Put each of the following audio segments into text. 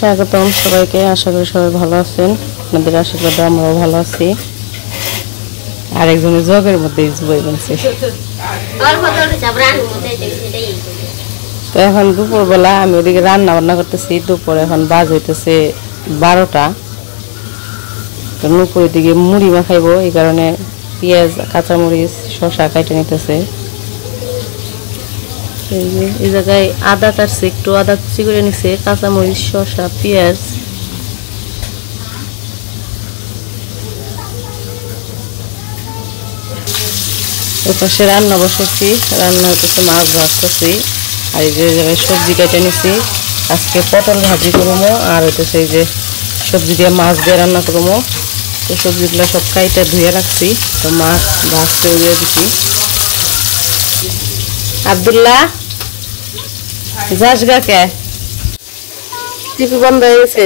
স্বাগতম সবাইকে। আশা করি সবাই ভালো আছেন। আপনাদের আশীর্বাদে আমরাও ভালো আছি। আরেকজনের জগের মধ্যে জুবাই বানছে। তো এখন দুপুরবেলা আমি ওদিকে রান্না বান্না করতেছি। দুপুর এখন বাজ হইতেছে 12টা। তো নুপুর দিকে মুড়ি মাখাইবো, এই কারণে পেঁয়াজ, কাঁচামরিচ, শসা কাটে নিতেছে। এই জায়গায় আদা কাটছে, একটু আদা কুচি করে নিছে, কাঁচামরিচ, শসা, পেঁয়াজ। ওই পাশে রান্না বসেছি, রান্না হতেছে, মাছ ভাজতেছি। আর এই যে জায়গায় সবজি কেটে নিছি, আজকে পটল ভাজি করবো। আর হইতেছে এই যে সবজি দিয়ে মাছ দিয়ে রান্না করবো। তো সবজিগুলো সব কাইটা ধুয়ে রাখছি। তো মাছ ভাজতে দিয়ে দিছি। আব্দুল্লাহ যাস গা কে? টিভি বন্ধ হয়ে গেছে।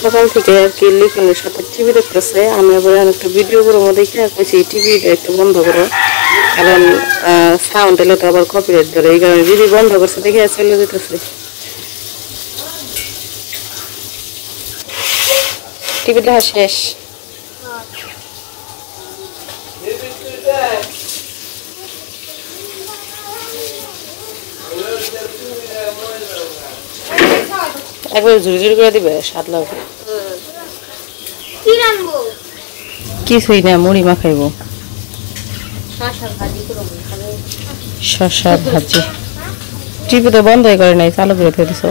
সকাল থেকে আর কি লিখনের সাথে টিভি দেখতেছে। আমি আবার একটা ভিডিও করবো দেখে কইছি টিভিটা একটু বন্ধ করো, কারণ সাউন্ড এলে তো আবার কপিরাইট ধরে। এই কারণে টিভি বন্ধ করছে দেখে চলে যেতেছে। টিভি দেখা শেষ। একবার ঝুড়ি ঝুড়ি করে দিবে, স্বাদ লাগবে। কিছুই না, মুড়ি মাখাইব, শসা ভাজি। টিভি তো বন্ধই করে নাই, চালু করে ফেলে দিছো,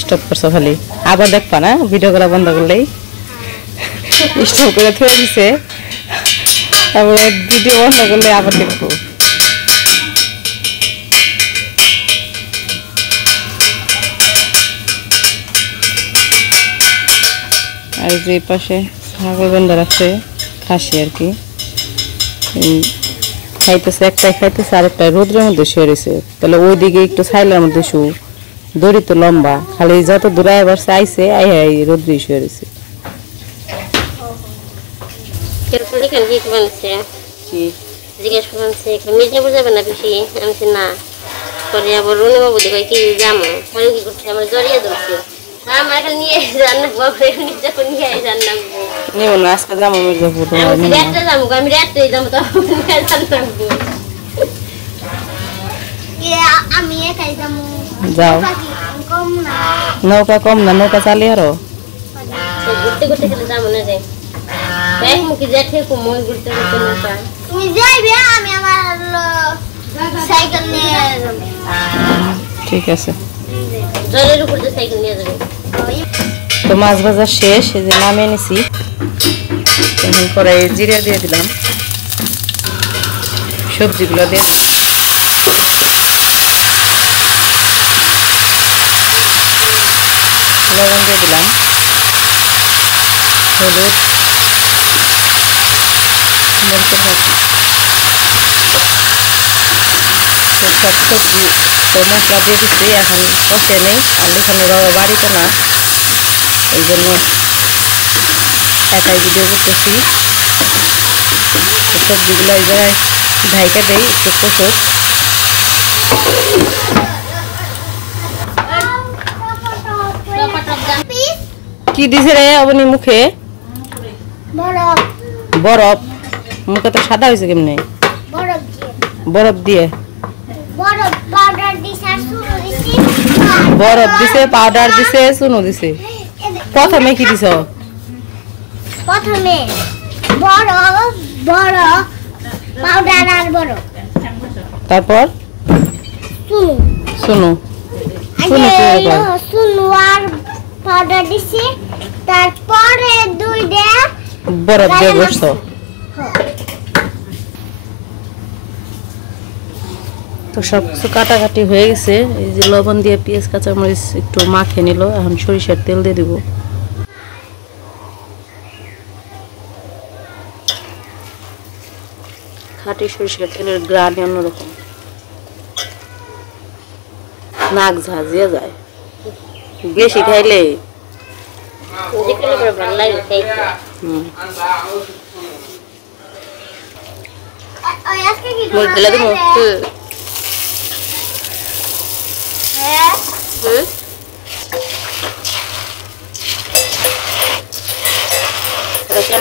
স্টপ করছো খালি। আবার দেখবা না ভিডিও করা বন্ধ করলেই। স্টপ করে ফেলে দিছে, তারপরে ভিডিও বন্ধ করলে আবার দেখবো। আর যে পাশে ছাগল বন্ধ রাখছে, খাসি আর কি, খাইতেছে। একটাই খাইতেছে, আরেকটাই রোদ্রের মধ্যে শুয়ে রয়েছে। তাহলে ওইদিকে একটু ছাইলার মধ্যে শু, দড়ি তো লম্বা, খালি যত দূরে এবার আইসে আই রোদ্রে শুয়ে রয়েছে। যাও, নৌকা কম না, নৌকা চালিয়ে আরো ঠিক আছে। তো মাছ ভাজা শেষ, এই যে নামিয়ে নিছি। এখন কড়াই জিরা দিয়ে দিলাম, সবজিগুলো দিয়ে লবণ দিয়ে দিলাম, হলুদ, মরিচের ভাজি, সব সবজি তো মশলা দিয়ে দিচ্ছি। এখন কষে নেই, আর এখানে বাড়িতে না, এই জন্য একাই ভিডিও করতেছি। সবজিগুলো এই জায়গায় ঢাইকা দেই, একটু কষুক। কি দিছে রে অবনি মুখে? বরফ। মুখে তো সাদা হয়েছে কেমনে? বরফ দিয়ে বরফ দিছে, পাউডার দিছে, চুনো দিছে। প্রথমে কি দিছ? প্রথমে বরফ, বরফ, পাউডার আর বরফ, তারপর চুনো। চুনো চুনো আর পাউডার দিছি, তারপরে দুইটা বরফ দিয়ে বসছো। তো সব কিছু কাটাকাটি হয়ে গেছে। এই যে লবণ দিয়ে পেঁয়াজ, কাঁচামরিচ একটু মাখে নিল। এখন সরিষার তেল দিয়ে দিব। খাঁটি সরিষার তেলের গ্রানই অন্যরকম, নাক ঝাঁঝিয়ে যায় বেশি খাইলে।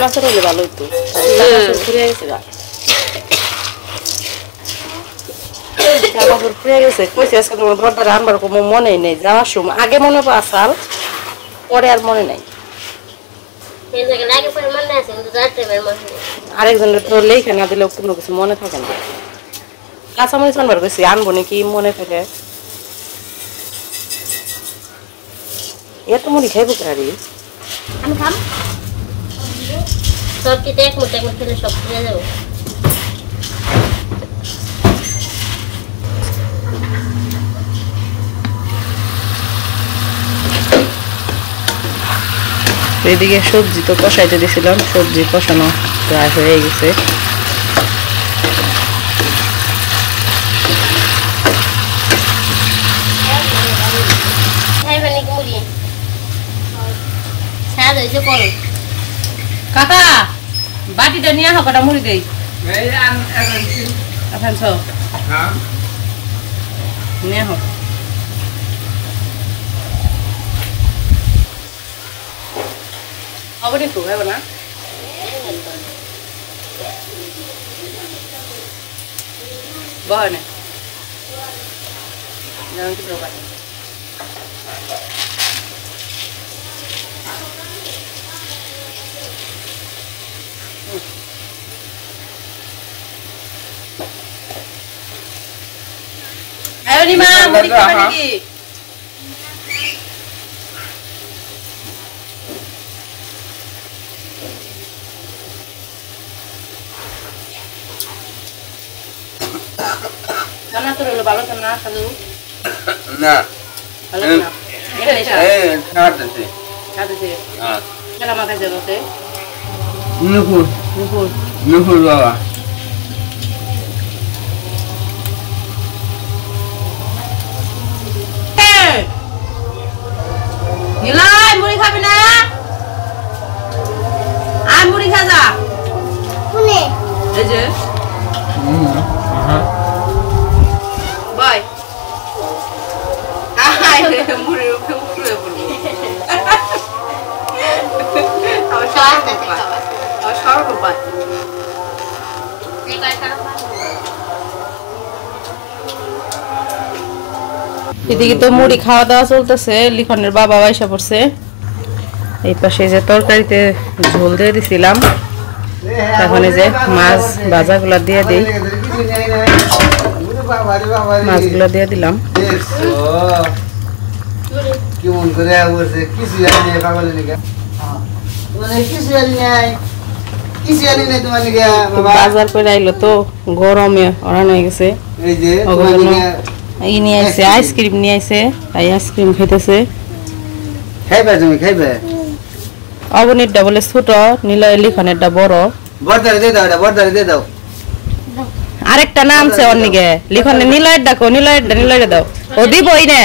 চানাচুর হলে ভালো হইতো ফুরিয়ে গেছে গা চানাচুর ফুরিয়ে গেছে কইছে আজকে তোমার বড়টা রান্নার কোনো মনেই নেই যাওয়ার সময় আগে মনে পড়ে আসাল পরে আর মনে নাই আরেকজনের তো লেখা না দিলেও কোনো কিছু মনে থাকে না কাঁচামরিচ আনবার গেছি আনবো নাকি মনে থাকে এত মুড়ি খাইবো কারি আমি খাম সব কি এক মুঠে খেলে সব ফুরিয়ে যাবে এদিকে সবজি তো কষাইতে দিয়েছিলাম সবজি কষানো প্রায় হয়ে গেছে কাকা বাটিটা নিয়ে আহ কটা মুড়ি দেই নিয়ে আহ হবে একটু হবে না বহনে ayo nih ma mau dikemana lagi sana tuh dulu balon kena satu nah balon kena ada sih kenapa kasih roti nuhur bawa Nilai murid kami na, murid kaza. শুনে Aje. Bye. Murid এদিকে তো মুড়ি খাওয়া দাওয়া চলতেছে লিখনের বাবা আইসা পড়ছে এই পাশে যে তরকারিতে ঝোল দিয়ে দিছিলাম এখন এই যে মাছ ভাজাগুলা দিয়ে দিই মাছগুলা দিয়ে দিলাম কেমন করে বলছে কিছু জানি না পাগল নিকা মানে কিছু জানি নাই কিছু জানি না তোমার নিকা বাবা বাজার করে আইলো তো গরমে অরান হয়ে গেছে এই যে তোমার নিকা এই নিয়ে আইছে আইসক্রিম নিয়ে আইছে তাই আইসক্রিম খাইতেছে খাইবে তুমি খাইবে অবনীর ডাবলে ছোট নীলয় লিখনেরটা বড় বড়দারে দিয়ে দাও এটা বড়দারে দিয়ে দাও আরেকটা নাম আছে অন্যকে লিখনে নীলয়ের ডাকো নীলয়ের দাও ও দিবই না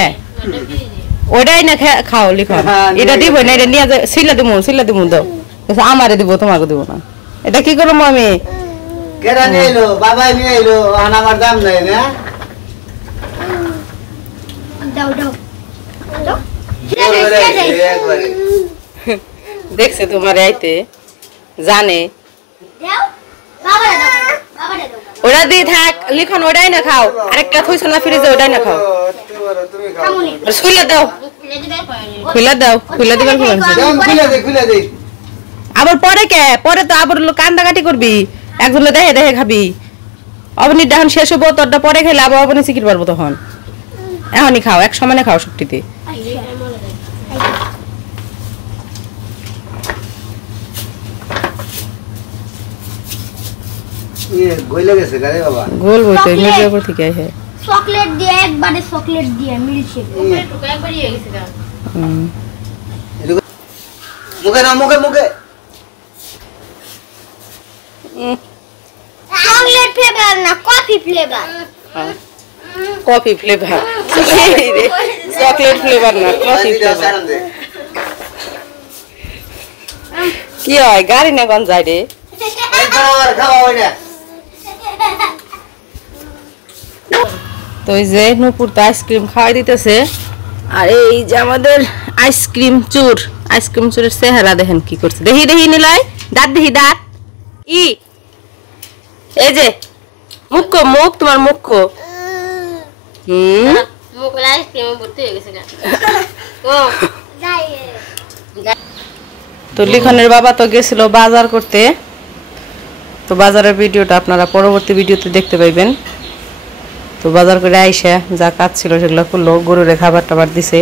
ওটাই না খাও লিখন এটা দিবই না এটা নিয়ে সিলা দিমু দাও আমারে দিব তোমাকে দিব না এটা কি করবো আমি কেডা নিয়ে এলো বাবা নিয়ে এলো আমার দাম নাই না দাও দাও একবারে দেখছে তোমার আইতে জানে দাও বাবারে দাও বাবারে দাও ওটা দিয়ে থাক লিখন ওটাই না খাও আরেকটা থইছ না ফ্রিজে ওটাই না খাও তুমি খাও শুইলা দাও খুলে দিবেন খুলে দে আবার পরে কে পরে তো আবার কান্দাকাটি করবি একজন দেখে খাবি অবনী যখন শেষ হবো তোরটা পরে খেলে আবার অবনী শিখির পারবো তখন এখনই খাও এক সমানে খাও শক্তিতে ये गोइला গেছে গারে বাবা গোল বইতে নিজের উপর থেকে আইছে চকলেট দিয়ে একবারে চকলেট দিয়ে মিলছে একবারই হয়ে গেছে গা মুখে না মুখে চকলেট ফ্লেভার না coffee flavour coffee flavour chocolate flavour না কফি ফ্লেভার কি হয় গাড়ি না কোন যায় রে খাওয়া ওইটা তো এই যে নূপুর তো আইসক্রিম খাওয়াই দিতেছে আর এই যে আমাদের আইসক্রিম চুরের চেহারা দেখেন কি করছে দেখি নিলাই দাঁত দেখি দাঁত ই এই যে মুখ মুখ তোমার মুখ মুখ আইসক্রিমে ভর্তি হয়ে গেছে গা ও যাই তো লিখনের বাবা তো গেছিল বাজার করতে তো বাজারের ভিডিওটা আপনারা পরবর্তী ভিডিওতে দেখতে পাইবেন তো বাজার করে আইসা যা কাজ ছিল সেগুলো করলো গরুরে খাবার টাবার দিছে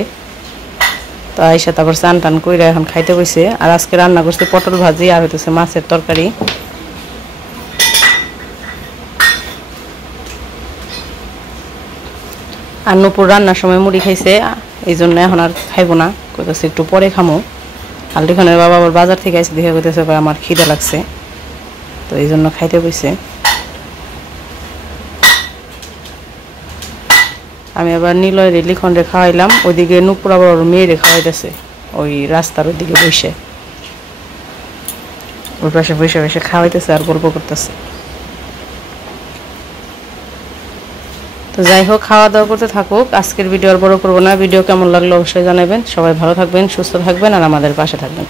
তো আইসা তারপর চান টান কইরা এখন খাইতে বসে আর আজকে রান্না করছে পটল ভাজি আর হইতেছে মাছের তরকারি আর নুপুর রান্নার সময় মুড়ি খাইছে এই জন্য এখন আর খাইবো না কইতেছে একটু পরে খামো আর লিখনের বাবা আবার বাজার থেকে এসে দেখে কইতেছে আমার খিদে লাগছে তো এই জন্য খাইতে বসে আমি আবার নিলয় লিখনরে খাওয়াইলাম ওইদিকে নুপুর আবার ওর মেয়েরে খাওয়াইতেছে ওই রাস্তার ওইদিকে বসে ওর পাশে বসে বসে খাওয়াইতেছে আর গল্প করতেছে তো যাই হোক খাওয়া দাওয়া করতে থাকুক আজকের ভিডিও আর বড় করবো না ভিডিও কেমন লাগলো অবশ্যই জানাবেন সবাই ভালো থাকবেন সুস্থ থাকবেন আর আমাদের পাশে থাকবেন